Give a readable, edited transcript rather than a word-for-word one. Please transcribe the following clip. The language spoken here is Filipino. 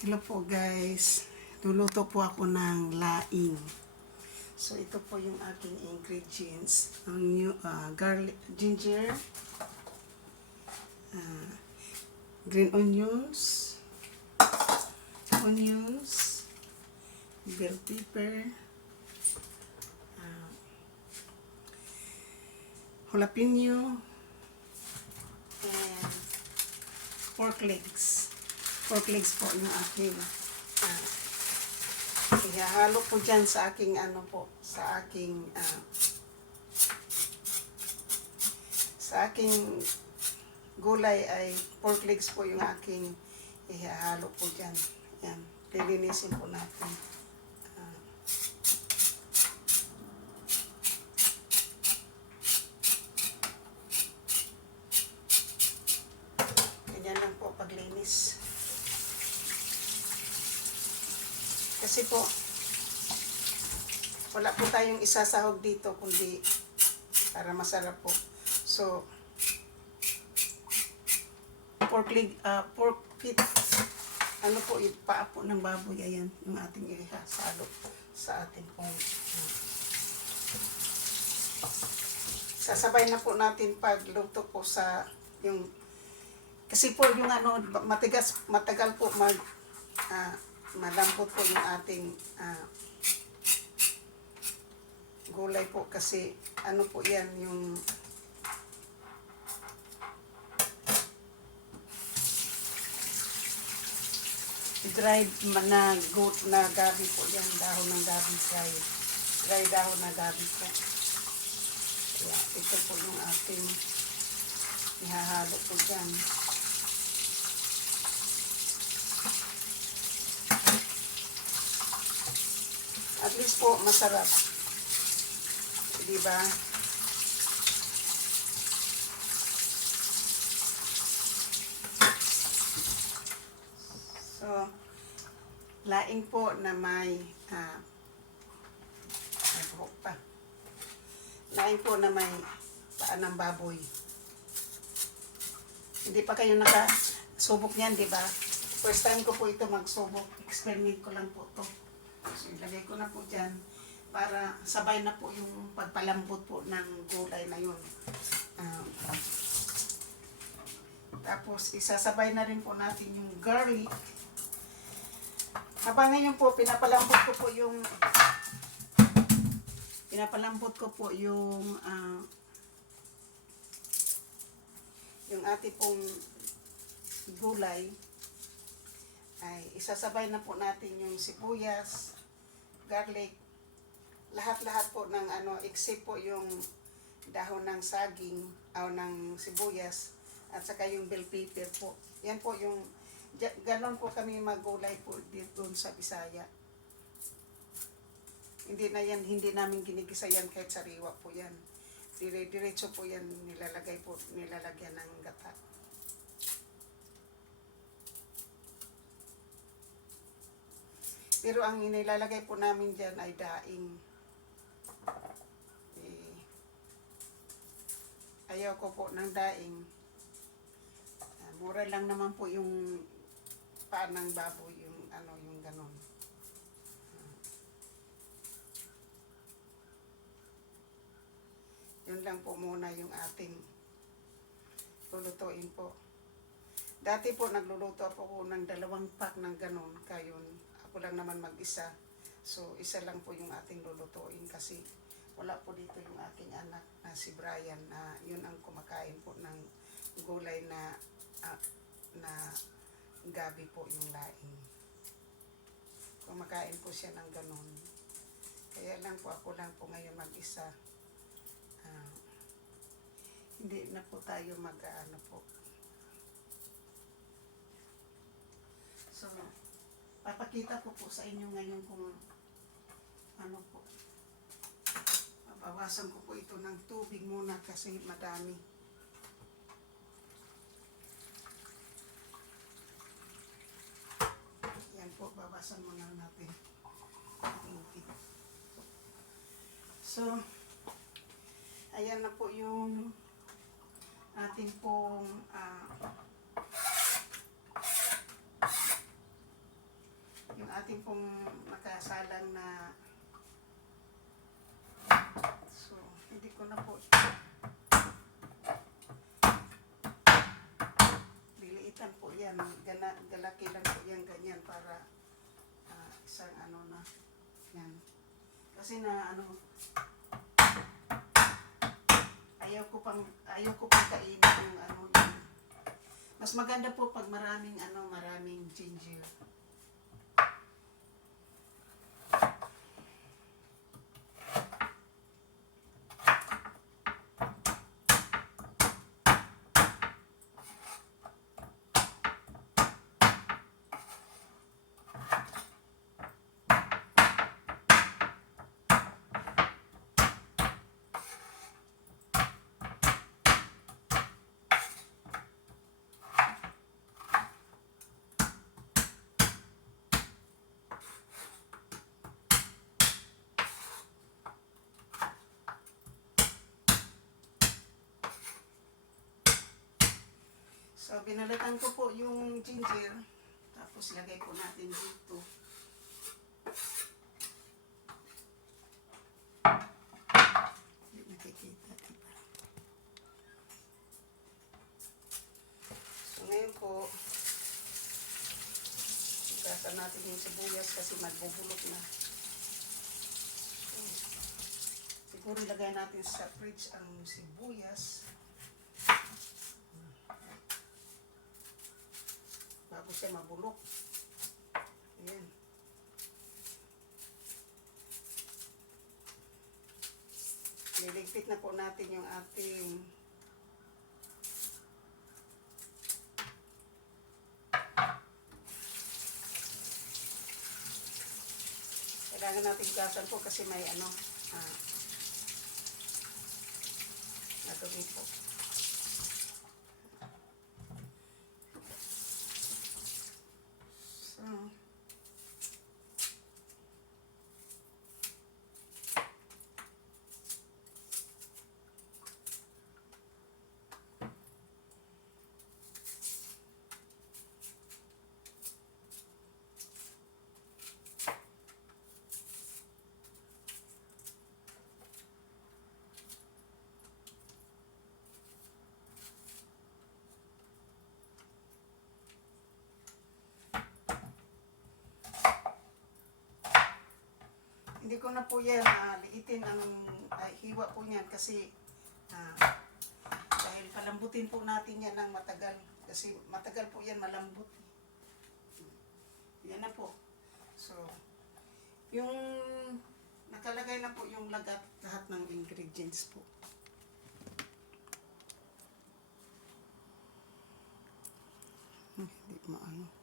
Hello po guys, luluto po ako ng laing. So ito po yung aking ingredients. Ang garlic, ginger, green onions, bell pepper, jalapeno, and pork legs. Pork legs po yung aking ihahalo po dyan sa aking sa aking gulay ay pork legs po yung aking ihahalo po dyan. Yan, lilinisin po natin. Ganyan lang po paglinis. Kasi po, wala po tayong isasahog dito kundi para masarap po. So, pork feet, po, paa po ng baboy, ayan, yung ating ihasalo sa ating pong. Sasabay na po natin pagluto po sa yung, kasi po yung matagal po malambot po yung ating gulay po kasi po yan yung dried na gabi po yan, dahon ng gabi, dry dahon na gabi po. Kaya ito po yung ating ihahalo po dyan. At least po, masarap. Diba? So, laing po na may laing po na may paa ng baboy. Hindi pa kayo nakasubok niyan, diba? First time ko po ito magsubok. Experiment ko lang po to. So, ilagay ko na po dyan para sabay na po yung pagpalambot po ng gulay na yun. Tapos, isasabay na rin po natin yung garlic. Habang ngayon po, pinapalambot ko po yung ating pong gulay. Ay isasabay na po natin yung sibuyas, garlic, lahat-lahat po ng except po yung dahon ng saging o ng sibuyas at saka yung bell pepper po. Yan po yung ganon po kami maggulay po dito sa Bisaya. Hindi namin ginigisa yan kahit sariwa po yan. Diretso po yan nilalagyan ng gata. Pero ang inilalagay po namin dyan ay daing. Ayaw ko po ng daing. Mura lang naman po yung paa ng baboy, yung ganon. Yun lang po muna yung ating lulutuin po. Dati po nagluluto ako ng 2 pack ng ganon, kayon ako lang naman mag-isa. So, isa lang po yung ating lulutuin kasi wala po dito yung aking anak na si Brian na yun ang kumakain po ng gulay na gabi po yung laing. Kumakain po siya ng ganon. Kaya lang po ako lang po ngayon mag-isa. Hindi na po tayo po. So, papakita ko po sa inyo ngayon kung po. Babawasan ko po ito ng tubig muna kasi madami. Yan po, bawasan muna natin. So, ayan na po yung ating pong ating pong nakasalang na, so hindi ko na po liliitan po yan, galaki lang po yan ganyan para isang ano na yan, kasi na ano, ayaw ko pang kainin yung ano yung, mas maganda po pag maraming ginger. So, binalatan ko po yung ginger. Tapos, lagay po natin dito. Hindi nakikita, diba? So, ngayon po, igasan natin yung sibuyas kasi magbubulok na. So, siguro ilagay natin sa fridge ang sibuyas. Bago siya mabulok. Ayan. Niligpit na po natin yung ating kailangan natin gasan po kasi may nadumi po. Hindi ko na po yan liitin ang hiwa po niyan kasi dahil palambutin po natin yan ng matagal kasi matagal po yan malambot. Yan na po. So, yung nakalagay na po yung lahat ng ingredients po. Hindi maano.